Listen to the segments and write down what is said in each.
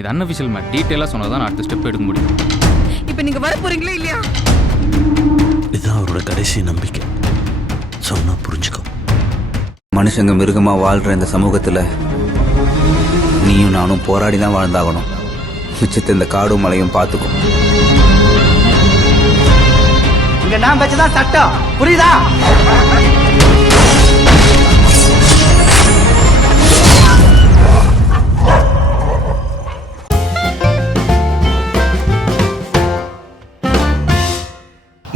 இது unofficial mat. டீட்டெயிலாக சொன்னால் தான் அடுத்த ஸ்டெப் எடுக்க முடியும். இப்போ நீங்கள் வர போறீங்களா இல்லையா? இதுதான் அவரோட கடைசி நம்பிக்கை. சொன்னா புரிஞ்சுக்கோ. மனுஷங்க மிருகமா வாழ்ற இந்த சமூகத்துல நீயும் நானும் போராடி தான் வாழ்ந்தாகணும். மிச்சத்தை இந்த காடும் மலையும் பார்த்துக்கும். இங்க நான் வச்சுதான் சட்டம், புரியுதா?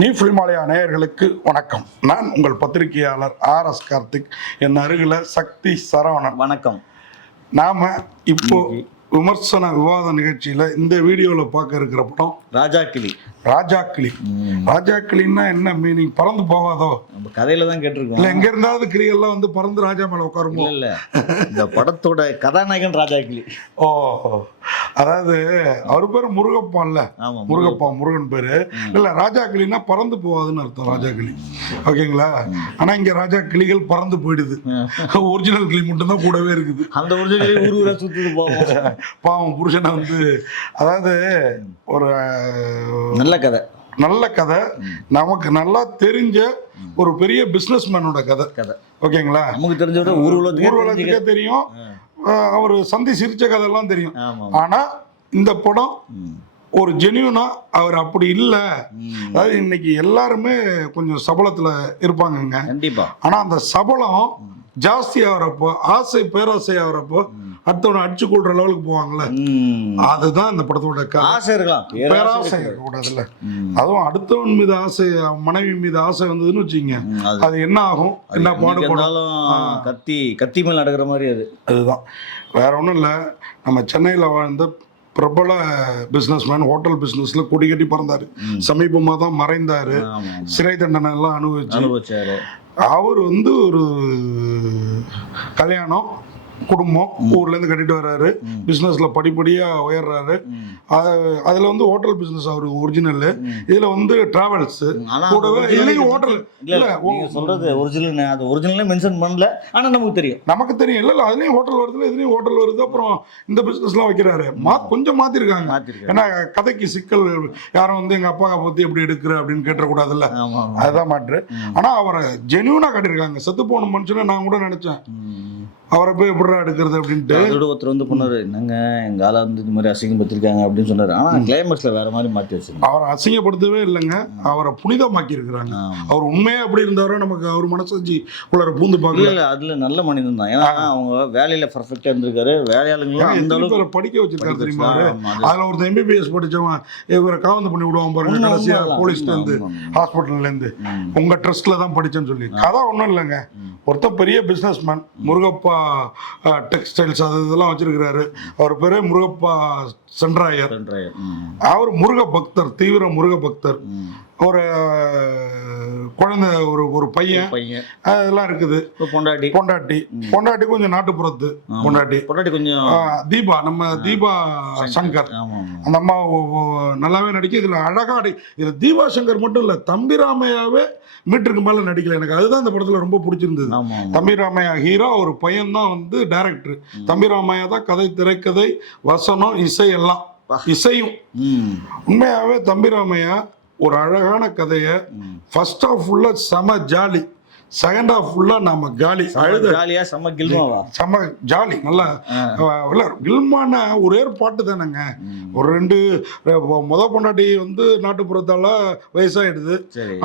நியூ ஃபிலிமாலயா நேயர்களுக்கு வணக்கம். நான் உங்கள் பத்திரிகையாளர் RS கார்த்திக். என் அருகில் சக்தி சரவணன். வணக்கம். நாம இப்போ விமர்சன விவாத நிகழ்ச்சியில இந்த வீடியோவில் பார்க்க இருக்கிற படம் ராஜா கிளி. ராஜா கிளி. ராஜா கிளின்னா என்ன மீனிங்? பறந்து போவாதோ? நம்ம கதையில தான் கேட்டிருக்கோம். இல்ல எங்க இருந்தாவது கிளிகள்லாம் வந்து பறந்து ராஜா மேல உட்காருமோ? இல்ல இந்த படத்தோட கதாநாயகன் ராஜா கிளி. ஓ, அதாவது அவர் பேரு முருகப்பா இல்ல? முருகப்பா, முருகன் பேரு. இல்ல ராஜா கிளின்னா பறந்து போவாதுன்னு அர்த்தம். ராஜா கிளி, ஓகேங்களா? ஆனா இங்க ராஜா கிளிகள் பறந்து போயிடுது. ஒரிஜினல் கிளி மட்டும் தான் கூடவே இருக்குது. அந்த ஒரிஜினல் ஊர் ஊரா சுத்திட்டு போவோம். பாவம் புருஷனை வந்து, அதாவது ஒரு நல்ல கதை, நமக்கு நல்லா தெரிஞ்ச ஒரு பெரிய பிசினஸ் மேனோட கதை. ஓகேங்களா? நமக்கு தெரிஞ்ச ஊர்வலத்துக்கே தெரியும், அவர் சந்தி சிரிச்ச கதையெல்லாம் தெரியும். ஆனா இந்த படம் ஒரு ஜென்யூனா அவர் அப்படி இல்லை. அதாவது இன்னைக்கு எல்லாருமே கொஞ்சம் சபலத்துல இருப்பாங்கங்க. கண்டிப்பா. ஆனா அந்த சபலம் ஜாஸ்தி ஆகிறப்போ, ஆசை பேராசை ஆகிறப்போ அடுத்தவனை அடிச்சு கொள்ற லெவலுக்கு போவாங்கல்ல, அதுதான் இந்த படத்தோட ஆசை இருக்கலாம். பேராசை இருக்கக்கூடாதுல்ல. அதுவும் அடுத்தவன் மீது ஆசை, மனைவி மீது ஆசை வந்ததுன்னு வச்சுங்க, அது என்ன ஆகும், என்ன பாடுபடும். கத்தி மேல நடக்கிற மாதிரி அதுதான், வேற ஒன்றும் இல்லை. நம்ம சென்னையில் வாழ்ந்த பிரபல பிஸ்னஸ்மேன், ஹோட்டல் பிஸ்னஸ்ல கொடி கட்டி பறந்தாரு. சமீபமாக தான் மறைந்தாரு. சிறை தண்டனை எல்லாம் அனுபவிச்சாரு. அவர் வந்து ஒரு கல்யாணம், குடும்பம், ஊர்ல இருந்து கட்டிட்டு வர்றாரு. பிசினஸ்ல படிப்படியா உயர்றாரு. அதுல வந்து ஹோட்டல் பிசினஸ் அவரு ஒரிஜினல். இதுல வந்து டிராவல்ஸ் கூடவே. இதுலயும் ஹோட்டல் இல்ல, சொல்றது ஒரிஜினல், அது ஒரிஜினலே மென்ஷன் பண்ணல. ஆனா நமக்கு தெரியும். இல்ல அதுலயும் ஹோட்டல் வருது, இதுலயும் ஹோட்டல் வருது. அப்புறம் இந்த பிசினஸ் எல்லாம் வைக்கிறாரு. கொஞ்சம் மாத்திருக்காங்க. ஏன்னா கதைக்கு சிக்கல், யாரும் வந்து எங்க அப்பா பத்தி எப்படி எடுக்கிற அப்படின்னு கேட்டக்கூடாதுல்ல, அதுதான் மாற்று. ஆனா அவரை ஜென்யூனா காட்டியிருக்காங்க. செத்து போன மனுஷனை நான் கூட நினைச்சேன், அவரை போய் எப்படா எடுக்கிறது அப்படின்ட்டு. ஒருத்தர் வந்து பண்ணாரு, என்னங்க எங்க ஆளா வந்து இந்த மாதிரி அசிங்கப்படுத்திருக்காங்க அப்படின்னு சொன்னாரு. ஆனா கிளைமேக்ஸ்ல வேற மாதிரி மாற்றி வச்சிருக்காங்க. அவரை அசிங்கப்படுத்தவே இல்லைங்க, அவரை புனிதமாக்கி இருக்கிறாங்க. அவர் உண்மையா அப்படி இருந்தாரோ நமக்கு அவர் மனசாட்சி உள்ள பூந்து பார்க்கல. அதுல நல்ல மனிதன் தான். ஏன்னா அவங்க வேலையில பர்ஃபெக்டா இருந்திருக்காரு. வேலையாளுங்களும் அந்த அளவுக்கு படிக்க வச்சிருக்காரு தெரியுமா? அதுல ஒருத்தர் MBBS படிச்சவன் இவரை காவந்து பண்ணி விடுவான் பாருங்க, கடைசியா போலீஸ்ல இருந்து, ஹாஸ்பிட்டல்ல இருந்து, உங்க ட்ரஸ்ட்ல தான் படிச்சேன்னு சொல்லி. கதை ஒண்ணும் இல்லைங்க. ஒருத்தர் பெரிய பிசினஸ் மேன், முருகப்பா டெக்ஸ்டைல்ஸ் அது இதெல்லாம் வச்சிருக்கிறாரு. அவர் பேரு முருகப்பா சென்றாயர். அவர் முருக பக்தர், தீவிர முருக பக்தர். ஒரு குழந்தை, ஒரு பையன், அதெல்லாம் இருக்குது. பொண்டாட்டி கொஞ்சம் நாட்டுப்புறத்து பொண்டாட்டி கொஞ்சம் தீபா, நம்ம தீபா சங்கர், அந்த அம்மா நல்லாவே நடிக்க. இதுல அழகா இதுல தீபா சங்கர் மட்டும் இல்ல, தம்பிராமையாவே மீட்டருக்கு மேல நடிக்கல. எனக்கு அதுதான் இந்த படத்துல ரொம்ப பிடிச்சிருந்தது. தம்பிராமையா ஹீரோ, ஒரு பையன் தான் வந்து டைரக்டர். தம்பிராமையா தான் கதை, திரைக்கதை, வசனம், இசை எல்லாம். இசையும் உண்மையாவே தம்பிராமையா ஒரு அழகான கதையை ஃபர்ஸ்ட் ஹாஃப் ஃபுல்லா செம ஜாலி, செகண்ட் ஹாஃப் ஃபுல்லா நாம காலி, ஜாலியா செம கில்மாவா, செம ஜாலி. நல்லா கில்மான ஒரே பாட்டு தானேங்க. ஒரு ரெண்டு பொண்டாட்டி வந்து நாட்டுப்புறத்தால வயசாயிடுது.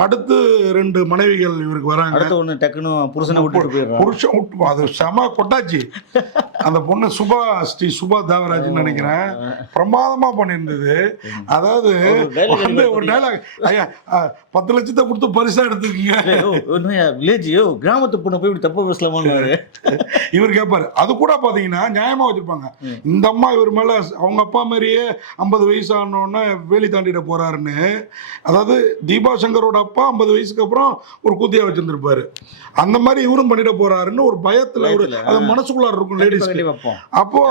அடுத்து 2 மனைவிகள் இவருக்கு வராங்க. டக்குன்னு புருஷனை விட்டு அது செம கொட்டாச்சு. அந்த பொண்ணு ஸ்ரீ சுபா தேவராஜ் நினைக்கிறேன், பிரமாதமா பண்ணியிருந்தது. அதாவது ஒரு டைலாக், ஐயா 10 லட்சத்தை கொடுத்து பரிசா எடுத்துக்கீங்க, கிராமத்து பொண்ணு போய் தப்பா பேசலாமான்னு இவர் கேட்பாரு. அது கூட பாத்தீங்கன்னா நியாயமா வச்சிருப்பாங்க. இந்த அம்மா இவர் மேல அவங்க அப்பா மாதிரியே 50 வயசு ஆனோடனே வேலி தாண்டிட போறாருன்னு. அதாவது தீபா சங்கரோட அப்பா 50 வயசுக்கு அப்புறம் ஒரு கூத்தியா வச்சிருந்திருப்பாரு. அந்த மாதிரி இவரும் பண்ணிட போறாருன்னு ஒரு பயத்துல ஒரு அது மனசுக்குள்ள இருக்கும் லேடிஸ். அப்போ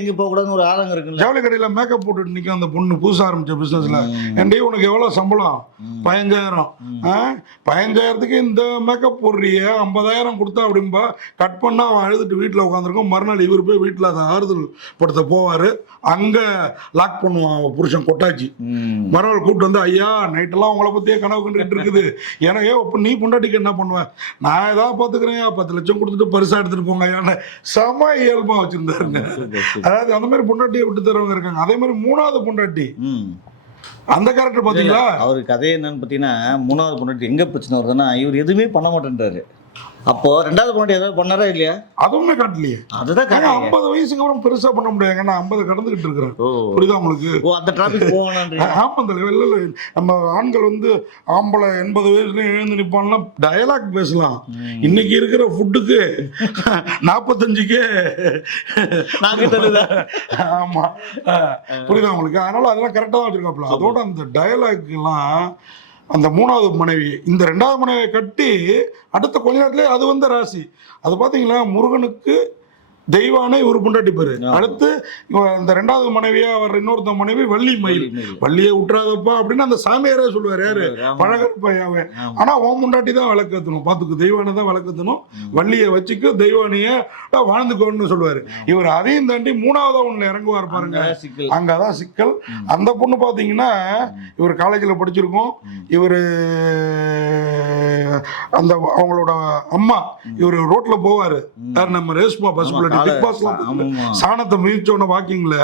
எங்க போக கூடாதுன்னு ஒரு ஆதங்கம் இருக்கு. ஜவுளி கடையில மேக்கப் போட்டுட்டு நிக்கும் அந்த பொண்ணு, புதுசா ஆரம்பிச்ச பிசினஸ்ல. உனக்கு எவ்வளவு சம்பளம்? 15,000. 15,000 எல்லாத்துக்கும் இந்த மேக்கப் போடுறிய 50,000 கொடுத்தா அப்படின்பா. கட் பண்ணா அவன் அழுதுட்டு வீட்டில் உட்காந்துருக்கோம். மறுநாள் இவர் போய் வீட்டில் அதை ஆறுதல் படுத்த போவார். அங்கே லாக் பண்ணுவான் அவன் புருஷன் கொட்டாச்சி. மறுநாள் கூப்பிட்டு வந்து, ஐயா நைட்டெல்லாம் உங்களை பற்றியே கனவு கண்டுகிட்டு இருக்குது, எனக்கு இப்போ நீ பொண்டாட்டிக்கு என்ன பண்ணுவேன், நான் ஏதாவது பார்த்துக்கிறேன், 10 லட்சம் கொடுத்துட்டு பரிசா எடுத்துட்டு போங்க ஐயான்னு செம இயல்பா வச்சிருந்தாருங்க. அதாவது அந்த மாதிரி பொண்டாட்டியை விட்டு தரவங்க இருக்காங்க. அதே மாதிரி 3வது பொண்டாட்டி அந்த கேரக்டர் பாத்தீங்களா? அவரு கதை என்னன்னு பாத்தீங்கன்னா, 3வது பொண்டாட்டி எங்க பிரச்சனை வருதுன்னா, இவர் எதுவுமே பண்ண மாட்டேன்றாரு. அப்போ 2வது பொண்டாட்டி ஏதாவது பண்ணாரா இல்லையா? அதுவுமே காட்டலையே. அதுதான் 50 வயசுக்கு அப்புறம் பெருசா பண்ண முடியாது. நான் 50 கடந்துகிட்டு இருக்கிறேன். புரியுதா உங்களுக்கு? அந்த டிராபிக் போகணும். ஆமா தலைவர். இல்ல நம்ம ஆண்கள் வந்து ஆம்பளை 80 வயசுல எழுந்து நிப்பான்னா டயலாக் பேசலாம். இன்னைக்கு இருக்கிற ஃபுட்டுக்கு 45க்கே ஆமா, புரியுதா உங்களுக்கு? அதனால அதெல்லாம் கரெக்டா தான் வச்சிருக்காப்ல. அதோட அந்த டயலாக் எல்லாம் அந்த 3வது மனைவி இந்த 2வது மனைவியை கட்டி அடுத்த கொஞ்ச நேரத்திலே அது வந்து ராசி. அது பாத்தீங்களா, முருகனுக்கு தெய்வானை ஒரு பொண்டாட்டி பேரு. அடுத்து இந்த 2வது மனைவியா வர்ற இன்னொருத்த மனைவி வள்ளி மயில். வள்ளியை விட்டுறாதப்பா அப்படின்னு அந்த சாமியாரே சொல்லுவார். யாரு? பழகர் பையாவே. ஆனா உன் பொண்டாட்டி தான் விளக்கத்தணும், பாத்துக்கு தெய்வானை தான் விளக்கத்தணும், வள்ளியை வச்சுக்கு தெய்வானைய வாழ்ந்துக்கோன்னு சொல்லுவாரு. இவர் அதையும் தாண்டி 3வது ஒண்ணுல இறங்குவார் பாருங்க. அங்கதான் சிக்கல். அந்த பொண்ணு பாத்தீங்கன்னா இவர் காலேஜ்ல படிச்சிருக்கோம். இவரு அந்த அவங்களோட அம்மா இவரு ரோட்ல போவாரு. நம்ம ரேஸ்மா பஸ் பிக் பாஸ் சாணத்தை மிதிச்சோன வாக்கிங்ல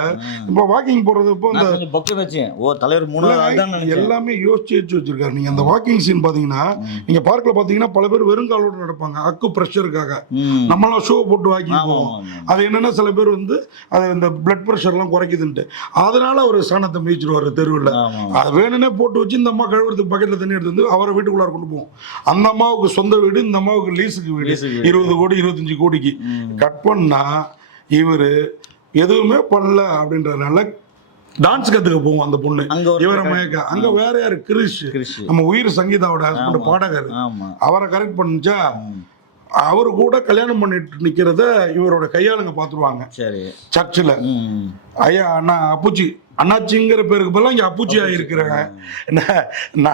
இப்ப வாக்கிங் போறது எல்லாமே யோசிச்சு வச்சிருக்காரு. நீங்க அந்த வாக்கிங் சீன் பாத்தீங்கன்னா, நீங்க பார்க்ல பாத்தீங்கன்னா பல பேர் வெறுங்காலோட நடப்பாங்க அக்கு பிரஷருக்காக. நம்மளாம் ஷோ போட்டு வாக்கிங் போவோம். அது என்னன்னா சில பேர் வந்து அது இந்த பிளட் பிரஷர் எல்லாம் குறைக்குதுன்ட்டு அதனால ஒரு சாணத்தை மிதிச்சிருவாரு தெருவில். அது வேணும்னே போட்டு வச்சு இந்த அம்மா கழுவுறதுக்கு பக்கெட்ல தண்ணி எடுத்து வந்து அவரை வீட்டுக்குள்ளார கொண்டு போவோம். அந்த அம்மாவுக்கு சொந்த வீடு, இந்த அம்மாவுக்கு லீஸுக்கு வீடு. 20 கோடி 25 கோடிக்கு கட் பண்ணா இவரு எதுவுமே பண்ணல அப்படின்றதுனால டான்ஸ் கத்துக்க போவோம் அந்த பொண்ணு. இவரை மயக்க அங்க வேற யாரு? கிரிஷ், நம்ம உயிர் சங்கீதாவோட ஹஸ்பண்ட் பாடகர். அவரை கரெக்ட் பண்ணுச்சா அவரு கூட கல்யாணம் பண்ணிட்டு நிக்கிறத இவரோட கையாளுங்க பாத்துருவாங்க சர்ச்சில். ஐயா அண்ணா அப்புச்சி அண்ணாச்சிங்கிற பேருக்கு பதிலாக இங்கே அப்புச்சி ஆகிருக்கிறாங்க. என்ன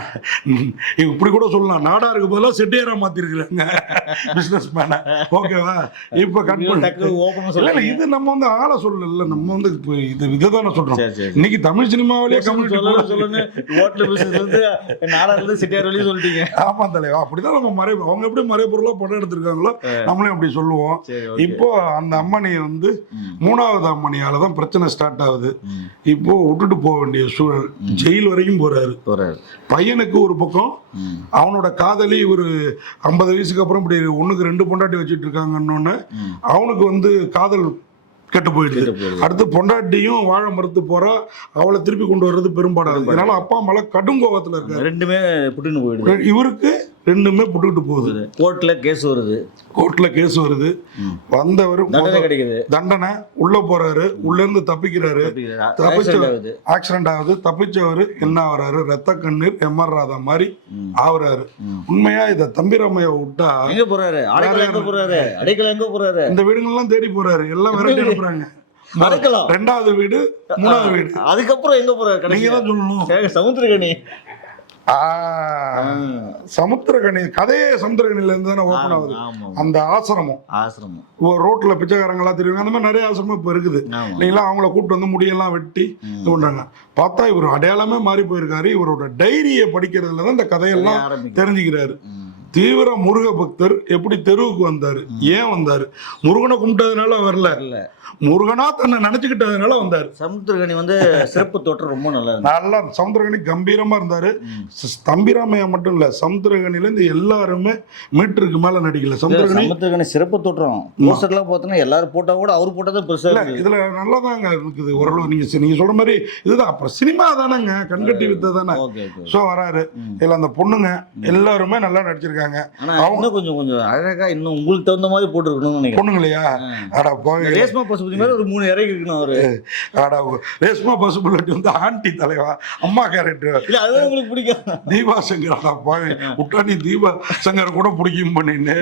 இப்படி கூட சொல்லலாம், நாடாருக்கு பதிலாக செட்டியாரா மாத்திருக்கிறாங்க பிசினஸ் மேன. ஓகேவா? இப்போ கட் பண்ணி இது நம்ம வந்து ஆளை சொல்லல, நம்ம வந்து இது இதுதானே சொல்றோம். இன்னைக்கு தமிழ் சினிமாவிலேயே ஆமா தலைவா, அப்படிதான் நம்ம மறை அவங்க எப்படி மறைபொருளா படம் எடுத்திருக்காங்களோ நம்மளும் அப்படி சொல்லுவோம். இப்போ அந்த அம்மனியை வந்து 3வது அம்மனியால தான் பிரச்சனை ஸ்டார்ட் ஆகுது. இப்போ விட்டுட்டு போக வேண்டிய சூழல், ஜெயில் வரைக்கும் போறாரு. பையனுக்கு ஒரு பக்கம் அவனோட காதலி ஒரு 50 வயசுக்கு அப்புறம் இப்படி 1க்கு 2 பொண்டாட்டி வச்சுட்டு இருக்காங்கன்னு அவனுக்கு வந்து காதல் கெட்டு போயிடுது. அடுத்து பொண்டாட்டியும் வாழ மறுத்து போறா, அவளை திருப்பி கொண்டு வர்றது பெரும்பாடாது. அதனால அப்பா அம்மால கடும் கோபத்துல இருக்காரு. ரெண்டுமே புட்டுன்னு போயிடுது. இவருக்கு ரெண்டுமே புட்டுக்கிட்டு போகுது. கோர்ட்ல கேஸ் வருது. வந்தவர் தண்டனை உள்ள போறாரு. உள்ள இருந்து தப்பிக்கிறாரு. ஆக்சிடென்ட் ஆகுது. தப்பிச்சவரு என்ன ஆகுறாரு? ரத்த கண்ணீர் MR ராதா மாதிரி ஆகுறாரு. உண்மையா இத தம்பிராமைய விட்டா எங்க போறாரு? எங்க போறாரு? இந்த வீடுகள்லாம் தேடி போறாரு. எல்லாம் விரட்டி அனுப்புறாங்க. 2வது வீடு 3வது வீடு. அதுக்கப்புறம் எங்க போறாரு? நீங்க தான் சொல்லணும். சமுத்திரகனி சமுத்திரகனி கதையே சமுத்திரகனில இருந்து தானே ஓபன் ஆகுது. அந்த ஆசிரமம் ரோட்ல பிச்சைக்காரங்களா தெரியும். அந்த மாதிரி நிறைய ஆசிரமம் இப்ப இருக்குது இல்லைங்களா? அவங்கள கூப்பிட்டு வந்து முடியெல்லாம் வெட்டி இது பண்றாங்க. பார்த்தா இவர் அடையாளமே மாறி போயிருக்காரு. இவரோட டைரியை படிக்கிறதுல தான் இந்த கதையெல்லாம் தெரிஞ்சுக்கிறாரு. தீவிர முருக பக்தர். எப்படி தெருவுக்கு வந்தாரு? ஏன் வந்தாரு? முருகனை கும்பிட்டதுனால வரல, முருகனா தன்னை நினைச்சுக்கிட்டதுனால வந்தாரு. சமுத்திரகனி வந்து சிறப்பு தோற்றம் ரொம்ப நல்லா சமுத்திரகனி கம்பீரமா இருந்தாரு. தம்பிராமையா மட்டும் இல்ல, சமுத்திரகனில இருந்து எல்லாருமே மீட்டருக்கு மேல நடிக்கல. சமுத்திரகனி சிறப்பு தோற்றம் போஸ்டர்லாம் பார்த்தோன்னா எல்லாரும் போட்டா கூட அவர் போட்டதான் பெருசா இல்ல. இதுல நல்லாதாங்க இருக்குது ஓரளவு. நீங்க சொல்ற மாதிரி இதுதான். அப்புறம் சினிமா தானேங்க, கண்கட்டி வித்த தானே. சோ வராரு. இதுல அந்த பொண்ணுங்க எல்லாருமே நல்லா நடிச்சிருக்காங்க. அவங்க கொஞ்சம் அழகா இன்னும் உங்களுக்கு தகுந்த மாதிரி போட்டுருக்கணும் பொண்ணுங்களையா? ரேஸ்மா பசுபதி மாதிரி ஒரு 3 இறங்கி இருக்கணும் அவரு. ரேஸ்மா பசுபதி வந்து ஆண்டி தலைவா, அம்மா கேரக்டர். அதுதான் உங்களுக்கு பிடிக்கும். தீபா சங்கர் விட்டா நீ தீபா சங்கர் கூட பிடிக்கும் பண்ணின்னு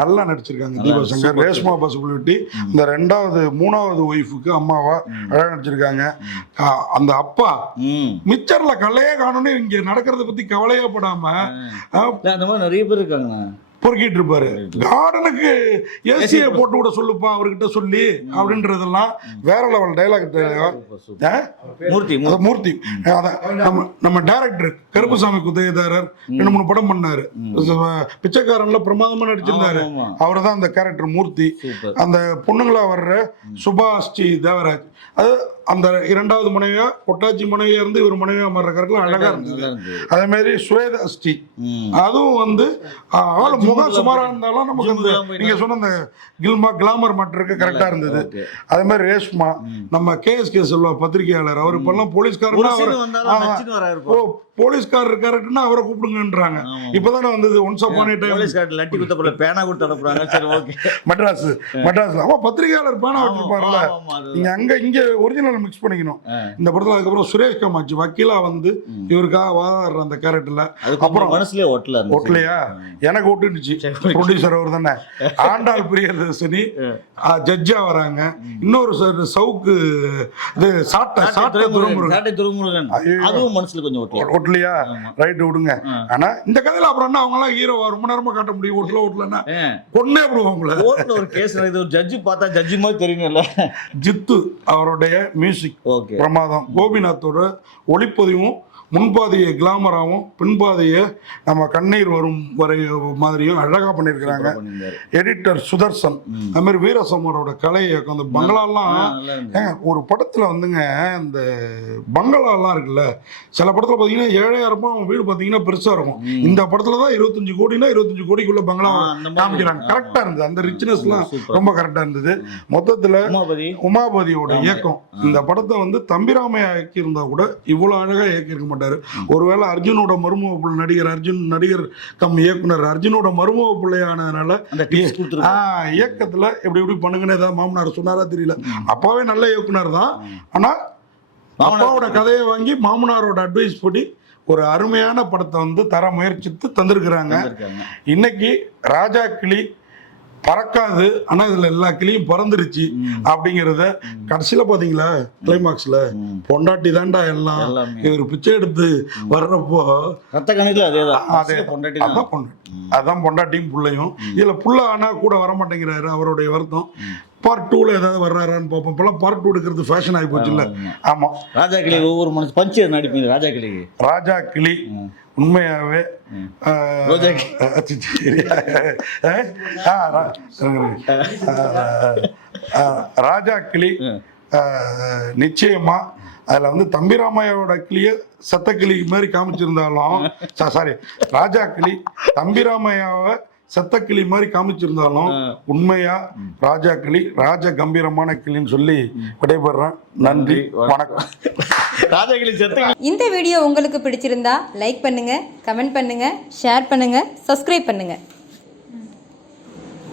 நல்லா நடிச்சிருக்காங்க தீபா சங்கர். ரேஸ்மா பசுபதி இந்த 2வது 3வது ஒய்ஃபுக்கு அம்மாவா அழகா நடிச்சிருக்காங்க. அந்த அப்பா மிச்சர்ல கலையே காணும்னு இங்க நடக்கிறத பத்தி கவலையே படாம அந்த மாதிரி நிறைய பேர் பேர் இருக்காங்கண்ணா. பொறுக்கிட்டு இருப்பாரு. கார்டனுக்கு ஏசியை போட்டு விட சொல்லுப்பா அவர்கிட்ட சொல்லி அப்படின்றதெல்லாம் வேற லெவல் டைலாக். மூர்த்தி நம்ம டைரக்டர் கருப்புசாமி குத்தகைதாரர் 2-3 படம் பண்ணாரு. பிச்சைக்காரன்ல பிரமாதமா நடிச்சிருந்தாரு. அவர் தான் அந்த கேரக்டர் மூர்த்தி. அந்த பொண்ணுங்களா வர்ற சுபாஸ்ரீ தேவராஜ், அது அந்த 2வது மனைவியா பொட்டாச்சி மனைவியா இருந்து இவர் மனைவியா மாறுற கரெக்ட்லாம் அழகா இருந்தது. அதே மாதிரி ஸ்வேதா ஸ்ரீ, அதுவும் வந்து ஆள் முகம் சுமாரா இருந்தாலும் நமக்கு வந்து நீங்க சொன்ன அந்த கிளாமர் மாட்டிருக்கு கரெக்டா இருந்தது. அதே மாதிரி ரேஷ்மா, நம்ம KSK செல்வா பத்திரிகையாளர், அவர் இப்பெல்லாம் போலீஸ்காரர் கேரக்டர்னா அவரை கூப்பிடுங்கன்றாங்க. இப்பதானே வந்தது once upon a time lathi குத்த போல பேனா கொடுத்து அனுப்புறாங்க. சரி ஓகே. மெட்ராஸ்ல அவன் பத்திரிகையாளர் பேனா வச்சிருப்பாருல, நீங்க அங்க இங்க ஒரிஜினல் மிக்ஸ் பண்ணிக்கணும். இந்த படத்துல அதுக்கப்புறம் சுரேஷ் கமாச்சி வக்கீலா வந்து இவருக்காக வாதாடுற அந்த கேரக்டர்ல அப்புறம் மனசுலயே ஒட்டலையா எனக்கு ஒட்டுச்சு. ப்ரொடியூசர் அவர் தானே. ஆண்டாள் பிரியதர்ஷினி ஜட்ஜா வராங்க. இன்னொரு சவுக்கு சாட்டை துரைமுருகன், அதுவும் மனசுல கொஞ்சம் ஒட்டலையா, ரைட் விடுங்க. ஆனா இந்த கதையில அப்புறம் என்ன அவங்க எல்லாம் ஹீரோவா ரொம்ப நேரமா காட்ட முடியும்? ஒட்டலன்னா கொன்னே விடுவாங்களே. ஒரு கேஸ் ஒரு ஜட்ஜி பார்த்தா ஜட்ஜி மாதிரி தெரியும்ல. ஜித்து அவருடைய மியூசிக் பிரமாதம். கோபிநாத்தோட ஒளிப்பதிவும் முன்பாதையை கிளாமராகவும் பின்பாதையை நம்ம கண்ணீர் வரும் வரை மாதிரியும் அழகாக பண்ணியிருக்கிறாங்க. எடிட்டர் சுதர்சன். அது மாதிரி வீரசமரோட கலை அந்த பங்களாலாம் ஒரு படத்தில் வந்துங்க, இந்த பங்களாலாம் இருக்குல்ல, சில படத்தில் பார்த்தீங்கன்னா 7,000 ரூபாய் வீடு பார்த்தீங்கன்னா பெருசாக இருக்கும். இந்த படத்தில் தான் 25 கோடினா 25 கோடிக்குள்ள பங்களா காமிக்கிறாங்க. கரெக்டாக இருந்தது. அந்த ரிச்னஸ்லாம் ரொம்ப கரெக்டாக இருந்தது. மொத்தத்தில் உமாபதியோட இயக்கம் இந்த படத்தை வந்து தம்பிராமையா இயக்கியிருந்தா கூட இவ்வளோ அழகாக இயக்கியிருக்க மாட்டாரு. ஒருவேளை அர்ஜுனோட மருமக பிள்ளை நடிகர் கம் இயக்குனர் அர்ஜுனோட மருமக பிள்ளையானதுனால இயக்கத்துல எப்படி பண்ணுங்கன்னு ஏதாவது மாமனார் சொன்னாரா தெரியல. அப்பாவே நல்ல இயக்குனர் தான். ஆனா அப்பாவோட கதையை வாங்கி மாமனாரோட அட்வைஸ் படி ஒரு அருமையான படத்தை வந்து தர முயற்சித்து தந்திருக்கிறாங்க. இன்னைக்கு ராஜா கிளி பறக்காது, ஆனா இதுல எல்லா கிளியும் பறந்துருச்சு அப்படிங்கறத கடைசியில பாத்தீங்களா, கிளைமாக்ஸ்ல பொண்டாட்டி தாண்டா எல்லாம். இவர் பிச்சை எடுத்து வர்றப்போ அதான் பொண்டாட்டியும் பிள்ளையும். இதுல புள்ள ஆனா கூட வரமாட்டேங்கிறாரு. அவருடைய வருத்தம். பார்ட் 2ல ஏதாவது வர்றாரான்னு பார்ப்போம். இப்பெல்லாம் பார்ட் 2 எடுக்கிறது ஃபேஷன் ஆகி போச்சு இல்ல? ஆமா. ராஜா கிளி ஒவ்வொரு மனசு பஞ்சு நடிப்பீங்க. ராஜா கிளி உண்மையாவே ராஜா கிளி நிச்சயமா அதுல வந்து தம்பிராமையோட கிளிய சத்த கிளி மாதிரி காமிச்சிருந்தாலும், சாரி, ராஜா கிளி தம்பிராமையாவை சத்தக்கிளி மாதிரி காமிச்சிருந்தாலும் உண்மையா ராஜா கிளி ராஜ கம்பீரமான கிளின்னு சொல்லி விடைபெறேன். நன்றி, வணக்கம். இந்த வீடியோ உங்களுக்கு பிடிச்சிருந்தா லைக் பண்ணுங்க, கமெண்ட் பண்ணுங்க, ஷேர் பண்ணுங்க, சப்ஸ்கிரைப் பண்ணுங்க.